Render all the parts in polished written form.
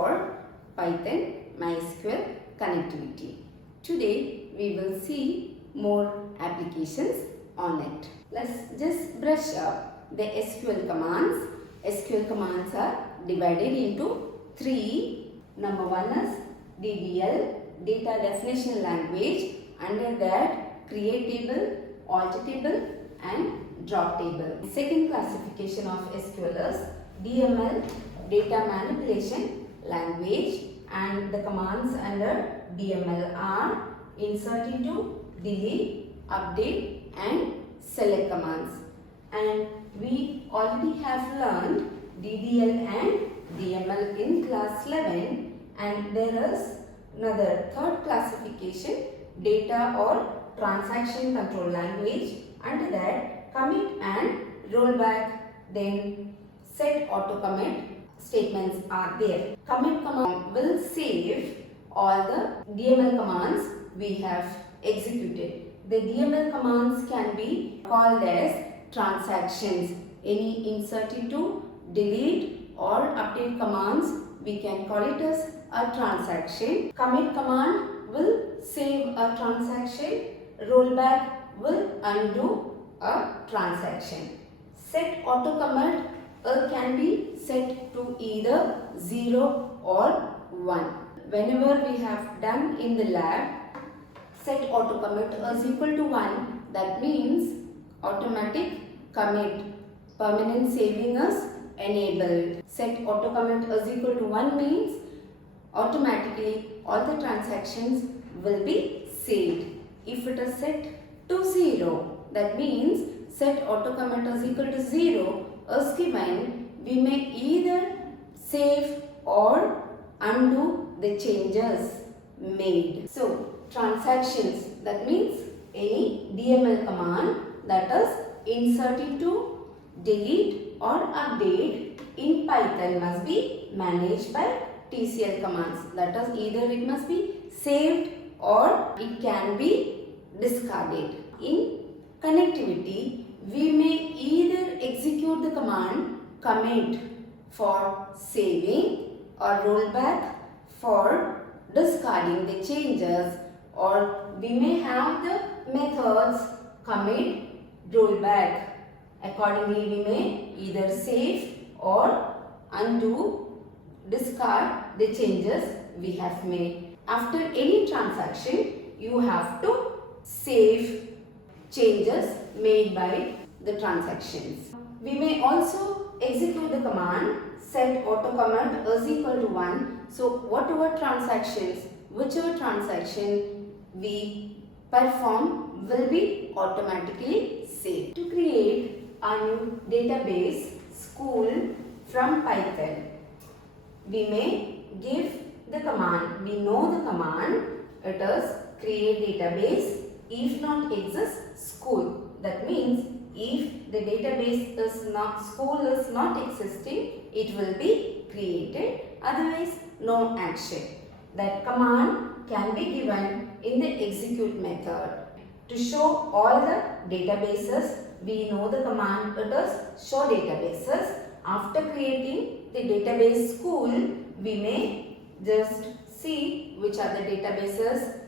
for Python MySQL connectivity. Today we will see more applications on it. Let's just brush up the SQL commands. SQL commands are divided into three. Number one is DDL, data definition language. Under that, create table, alter table and drop table. Second classification of SQL is DML, data manipulation language, and the commands under DML are insert into, delete, update and select commands. And we already have learned DDL and DML in class 11, and there is another third classification, data or transaction control language. Under that, commit and rollback, then set auto commit statements are there. Commit command will save all the DML commands we have executed. The DML commands can be called as transactions. Any insert into, delete or update commands, we can call it as a transaction. Commit command will save a transaction. Rollback will undo a transaction. Set auto commit can be set to either 0 or 1. Whenever we have done in the lab, set auto commit is equal to 1. That means automatic commit, permanent saving is enabled. Set auto commit is equal to 1 means automatically all the transactions will be saved. If it is set to 0, that means set auto commit is equal to 0 is given, we may either save or undo the changes made. So transactions, that means any DML command that is insert into, delete or update in Python must be managed by TCL commands. That is, either it must be saved or it can be discarded. In connectivity, we may either execute the command commit for saving or rollback for discarding the changes, or we may have the methods commit, rollback. Accordingly, we may either save or undo, discard the changes we have made. After any transaction, you have to save changes made by the transactions. We may also execute the command set auto commit is equal to 1. So whatever transactions, whichever transaction we perform will be automatically saved. To create a new database school from Python, we may give the command, we know the command, it is create database if not exists school. That means if the database is not, school is not existing, it will be created, otherwise no action. That command can be given in the execute method. To show all the databases, we know the command, it is show databases. After creating the database school, we may just see which are the databases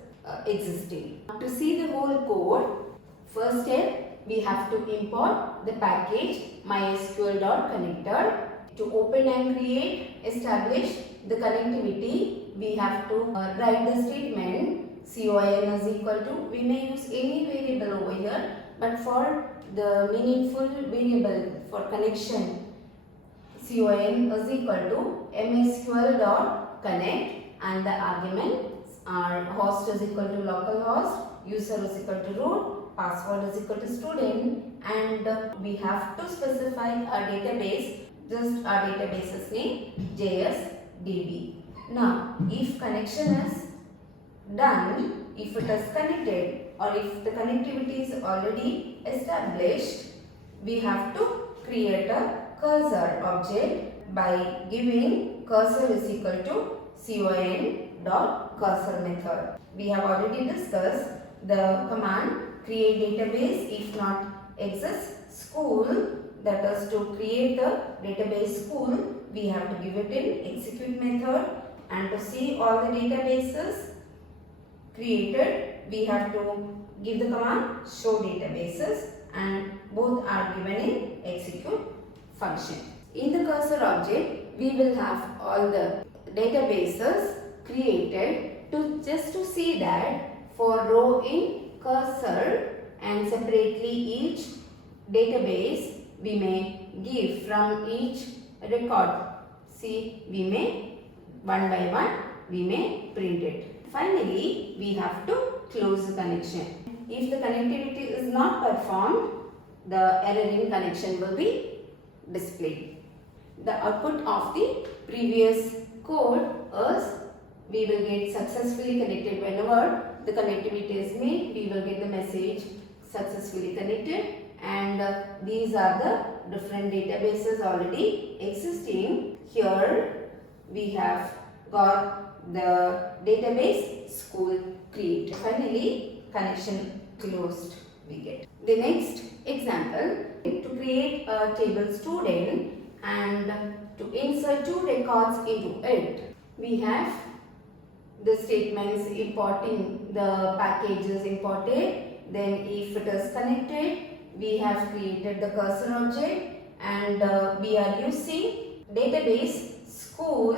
existing. To see the whole code, first step, we have to import the package mysql.connector. To open and create, establish the connectivity, we have to write the statement con is equal to, we may use any variable over here, but for the meaningful variable for connection, con is equal to mysql.connect, and the arguments are host is equal to localhost, user is equal to root, password is equal to student, and we have to specify a database, just our database's name JSDB. Now, if connection is done, if it is connected or if the connectivity is already established, we have to create a cursor object by giving cursor is equal to con.cursor method. We have already discussed the command create database if not exists school, that is to create the database school, we have to give it in execute method. and to see all the databases created, we have to give the command show databases, and both are given in execute function. In the cursor object, we will have all the databases created to see that for row in cursor and separately each database we may give from each record. See, we may one by one we may print it. Finally, we have to close the connection. If the connectivity is not performed, the error in connection will be displayed. The output of the previous code is we will get successfully connected. Whenever the connectivity is made, we will get the message successfully connected, and these are the different databases already existing. Here we have got the database school created. Finally, connection closed we get. The next example, to create a table student and to insert two records into it, we have the statements importing the packages imported. Then if it is connected, we have created the cursor object, and we are using database school.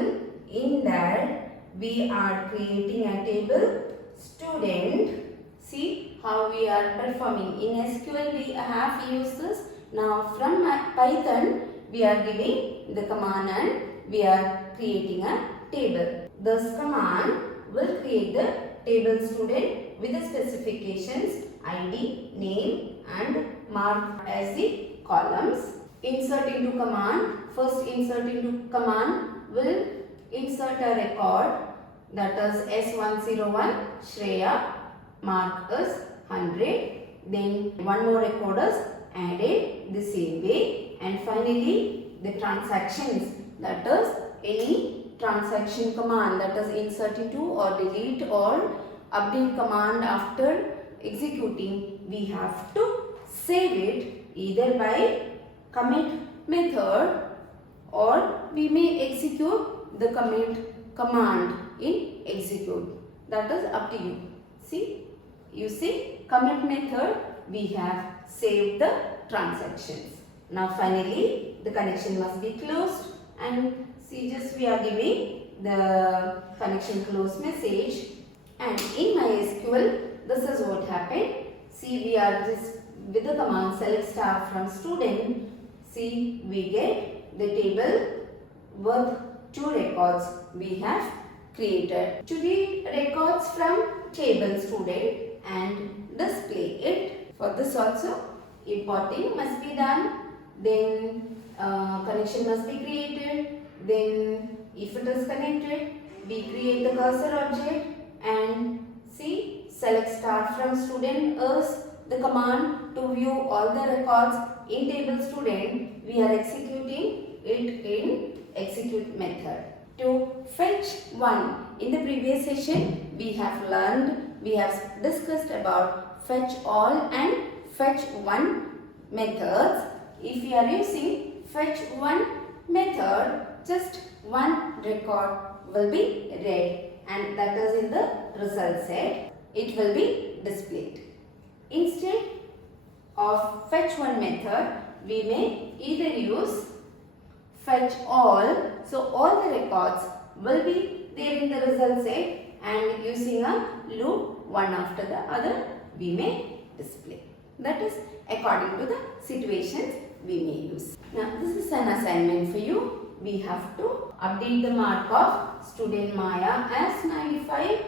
In that we are creating a table student. See how we are performing. In SQL we have used this. Now from Python we are giving the command and we are creating a table. This command will create the table student with the specifications ID, name and marked as the columns. Insert into command. First insert into command will insert a record, that is S101 Shreya, mark is 100. Then one more record is added the same way, and finally the transactions, that is any transaction command, that is insert into or delete or update command after executing, we have to save it either by commit method or we may execute the commit command in execute. That is up to you. See, you see commit method we have saved the transactions. Now finally the connection must be closed, and see just we are giving the connection close message, and in MySQL this is what happened. See, we are just with the command select star from student. See, we get the table with two records we have created. To read records from table student and display it, for this also importing must be done, then connection must be created, then if it is connected we create the cursor object, and see select star from student is the command to view all the records in table student. We are executing it in execute method. To fetch one, in the previous session we have learned, we have discussed about fetch all and fetch one methods. If we are using fetch one method, just one record will be read, and that is in the result set. It will be displayed. Instead of fetch one method, we may either use fetch all. So all the records will be there in the result set, and using a loop one after the other we may display. That is according to the situations we may use. Now this is an assignment for you. We have to update the mark of student Maya as 95.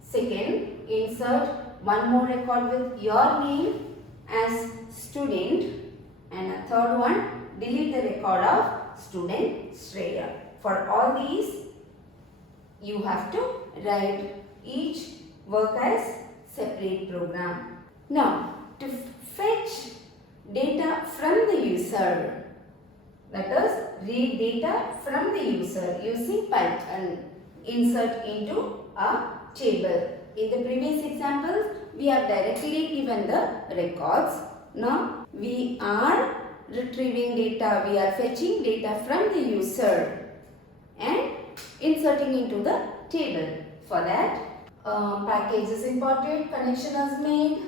Second, insert one more record with your name as student, and a third one, delete the record of student Shreya. For all these you have to write each work as separate program. Now to fetch data from the user, that is read data from the user using Python, insert into a table. In the previous examples we have directly given the records. Now we are retrieving data, we are fetching data from the user, and inserting into the table. For that, package is imported, connection is made,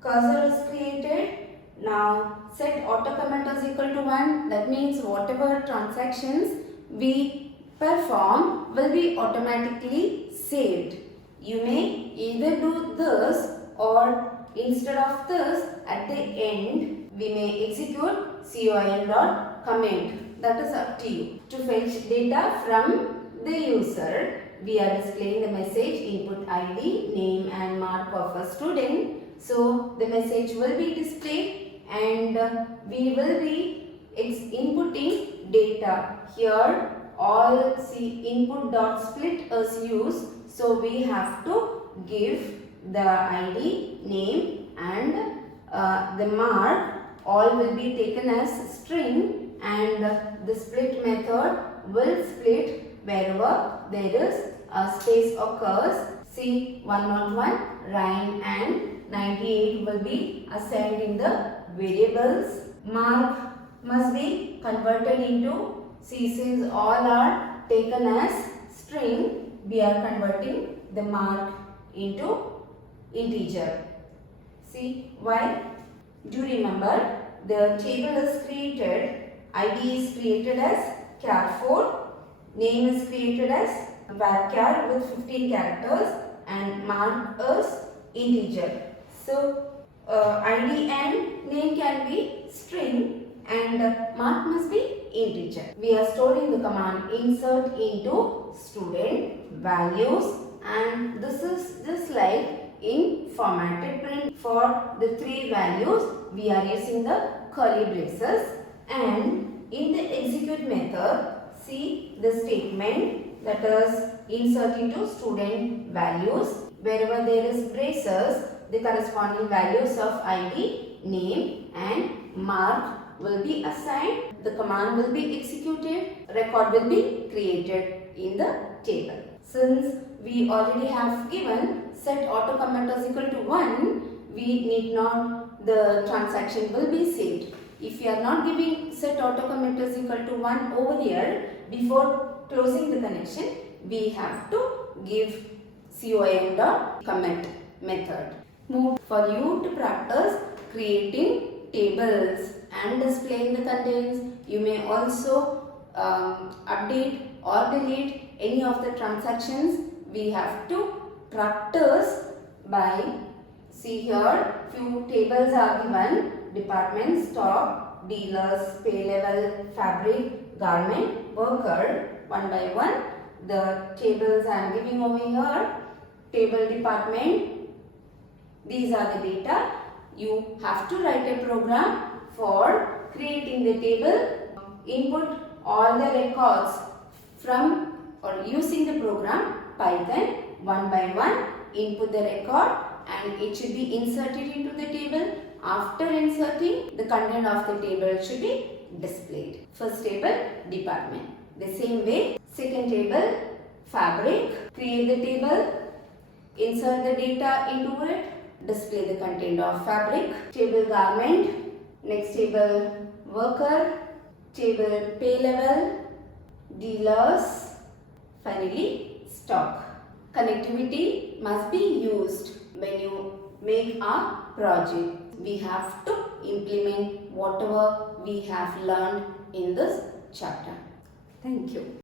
cursor is created. Now set auto comment is equal to 1. That means whatever transactions we perform will be automatically saved. You may either do this, or instead of this, at the end we may execute con.comment. That is up to you. To fetch data from the user, we are displaying the message input ID, name and mark of a student. So the message will be displayed, and we will be inputting data. Here all input dot split is used, so we have to give the ID, name and the mark. All will be taken as string, and the split method will split wherever there is a space occurs. See, 101, Ryan and 98 will be assigned in the variables. Mark must be converted into, see, since all are taken as string, we are converting the mark into integer. See why? Do remember, the table is created, ID is created as char4, name is created as varchar with 15 characters, and mark is integer. So ID and name can be string, and mark must be integer. We are storing the command insert into student values, and this is just like in formatted print. For the 3 values we are using the curly braces, and in the execute method, see the statement, that is insert into student values. Wherever there is braces, the corresponding values of ID, name and mark will be assigned. The command will be executed, record will be created in the table. Since we already have given set auto comment is equal to 1, we need not, the transaction will be saved. If you are not giving set auto comment is equal to 1 over here, before closing the connection, we have to give con.comment method. For you to practice creating tables and displaying the contents, you may also update or delete any of the transactions. We have to practice by, see here, few tables are given: department, stock, dealers, pay level, fabric, garment, worker. One by one the tables I am giving over here. Table department, these are the data. You have to write a program for creating the table. Input all the records from or using the program Python. One by one input the record, and it should be inserted into the table. After inserting, the content of the table should be displayed. First table, department. The same way, second table, fabric. Create the table, insert the data into it, display the content of fabric. Table, garment. Next table, worker. Table, pay level, dealers. Finally, stock. Connectivity must be used when you make a project. We have to implement whatever we have learned in this chapter. Thank you.